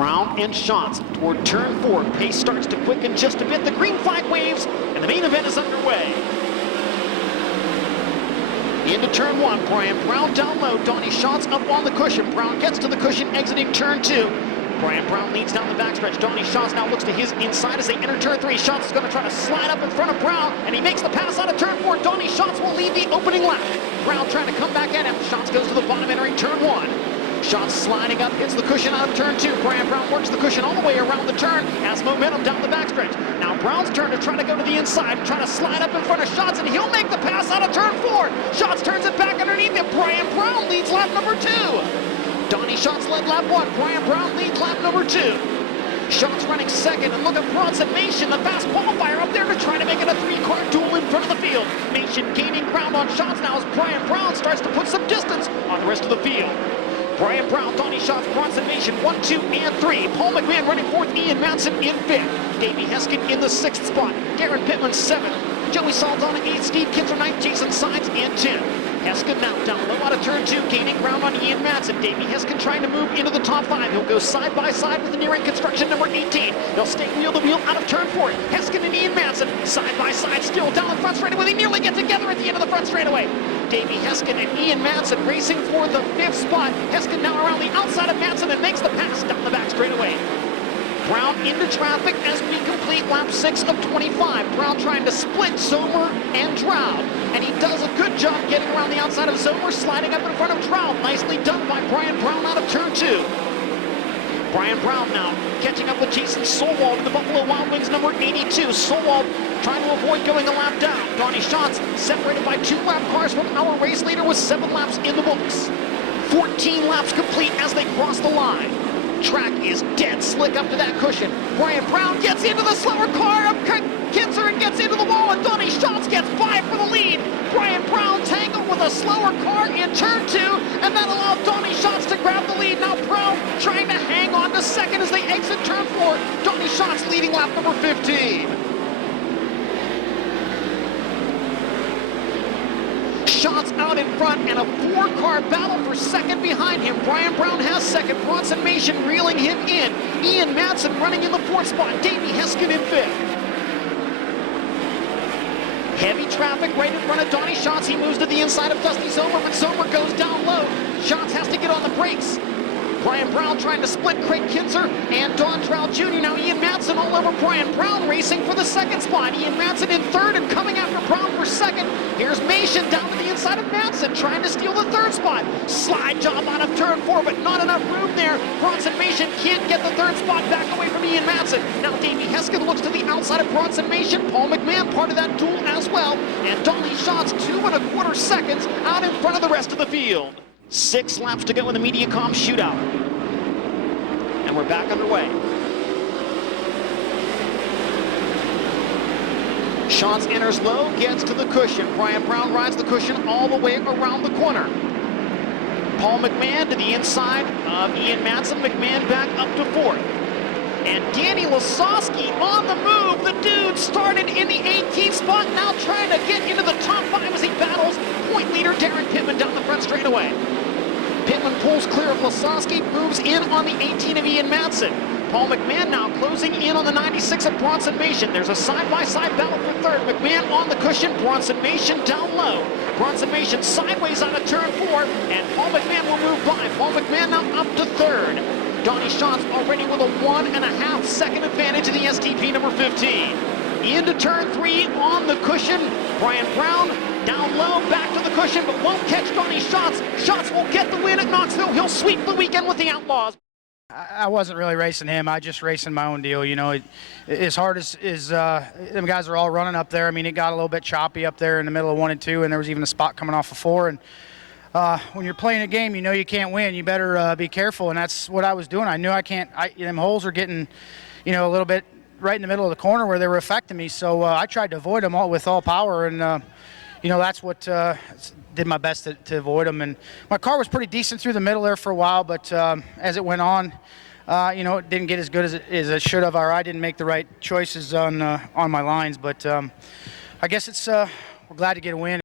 Brown and Schatz toward turn 4. Pace starts to quicken just a bit. The green flag waves, and the main event is underway. Into turn 1, Brian Brown down low. Donnie Schatz up on the cushion. Brown gets to the cushion, exiting turn 2. Brian Brown leads down the backstretch. Donnie Schatz now looks to his inside as they enter turn 3. Schatz is going to try to slide up in front of Brown, and he makes the pass out of turn 4. Donnie Schatz will lead the opening lap. Brown trying to come back at him. Schatz goes to the bottom, entering turn 1. Schatz sliding up, hits the cushion out of turn 2. Brian Brown works the cushion all the way around the turn, has momentum down the backstretch. Now Brown's turn to try to go to the inside, trying to slide up in front of Schatz, and he'll make the pass out of turn 4. Schatz turns it back underneath him. Brian Brown leads lap number 2. Donnie Schatz led lap 1. Brian Brown leads lap number 2. Schatz running second, and look at Bronson Mason, the fast qualifier up there to try to make it a 3-car duel in front of the field. Mason gaining ground on Schatz now as Brian Brown starts to put some distance on the rest of the field. Brian Brown, Donnie Schatz, Bronson Mason, 1, 2, and 3. Paul McMahon running 4th, Ian Madsen in 5th. Davey Heskin in the 6th spot. Darren Pittman 7th. Joey Saldana 8th, Steve Kinzer 9th, Jason Signs in 10th. Heskin now down low out of turn 2, gaining ground on Ian Madsen. Davey Heskin trying to move into the top 5. He'll go side by side with the near-end construction number 18. They'll stay wheel to wheel out of turn 4. Heskin and Ian Madsen side by side, still down the front straightaway. They nearly get together at the end of the front straightaway. Davey Heskin and Ian Madsen racing for the 5th spot. Heskin now around the outside of Madsen and makes the pass down the back straightaway. Brown into traffic as we complete lap 6 of 25. Brown trying to split Zomer and Droud, and he does a good job getting around the outside of Zomer, sliding up in front of Droud. Nicely done by Brian Brown out of turn 2. Brian Brown now catching up with Jason Solwald in the Buffalo Wild Wings number 82. Solwald trying to avoid going a lap down. Donnie Schatz separated by 2 lap cars from our race leader with 7 laps in the books. 14 laps complete as they cross the line. Track is dead slick up to that cushion. Brian Brown gets into the slower car of Kinzer and gets into the wall, and Donnie Schatz gets by for the lead. Brian Brown tangled with a slower car in turn 2, and that allowed Donnie Schatz to grab the lead. Now Brown trying to hang on to second as they exit turn 4. Donnie Schatz leading lap number 15. Schatz out in front, and a 4-car battle for second behind him. Brian Brown has second. Bronson Mason reeling him in. Ian Madsen running in the 4th spot. Davey Heskin in 5th. Heavy traffic right in front of Donnie Schatz. He moves to the inside of Dusty Zomer, but Zomer goes down low. Schatz has to get on the brakes. Brian Brown trying to split Craig Kinzer and Don Droud Jr. Now Ian Madsen all over Brian Brown racing for the 2nd spot. Ian Madsen in 3rd and coming after Brown for 2nd. Here's Mason down to the inside of Madsen trying to steal the 3rd spot. Slide job out of turn 4, but not enough room there. Bronson Mason can't get the 3rd spot back away from Ian Madsen. Now Davey Heskin looks to the outside of Bronson Mason. Paul McMahon part of that duel as well. And Donnie Schatz 2 1/4 seconds out in front of the rest of the field. 6 laps to go in the Mediacom Shootout. And we're back underway. Schatz enters low, gets to the cushion. Brian Brown rides the cushion all the way around the corner. Paul McMahon to the inside of Ian Madsen. McMahon back up to 4th. And Danny Lasowski on the move. The dude started in the 18th spot, now trying to get into the top 5 as he battles point leader Darren Pittman down the front straightaway. Pittman pulls clear of Lasowski, moves in on the 18 of Ian Madsen. Paul McMahon now closing in on the 96 of Bronson Mason. There's a side-by-side battle for 3rd. McMahon on the cushion, Bronson Mason down low. Bronson Mason sideways out of turn 4, and Paul McMahon will move by. Paul McMahon now up to 3rd. Donnie Schatz already with a 1.5 second advantage in the STP number 15. Into turn 3 on the cushion. Brian Brown down low, back to the cushion, but won't catch Donnie Schatz. Schatz will get the win at Knoxville. He'll sweep the weekend with the Outlaws. I wasn't really racing him. I just racing my own deal. You know, as hard as them guys are all running up there. I mean, it got a little bit choppy up there in the middle of 1 and 2, and there was even a spot coming off of 4. And when you're playing a game, you know you can't win. You better be careful, and that's what I was doing. I knew I can't. Them holes are getting, you know, a little bit right in the middle of the corner where they were affecting me. So I tried to avoid them all with all power, and you know, that's what did my best to avoid them. And my car was pretty decent through the middle there for a while, but as it went on, you know, it didn't get as good as it should have, or I didn't make the right choices on my lines. But I guess it's we're glad to get a win.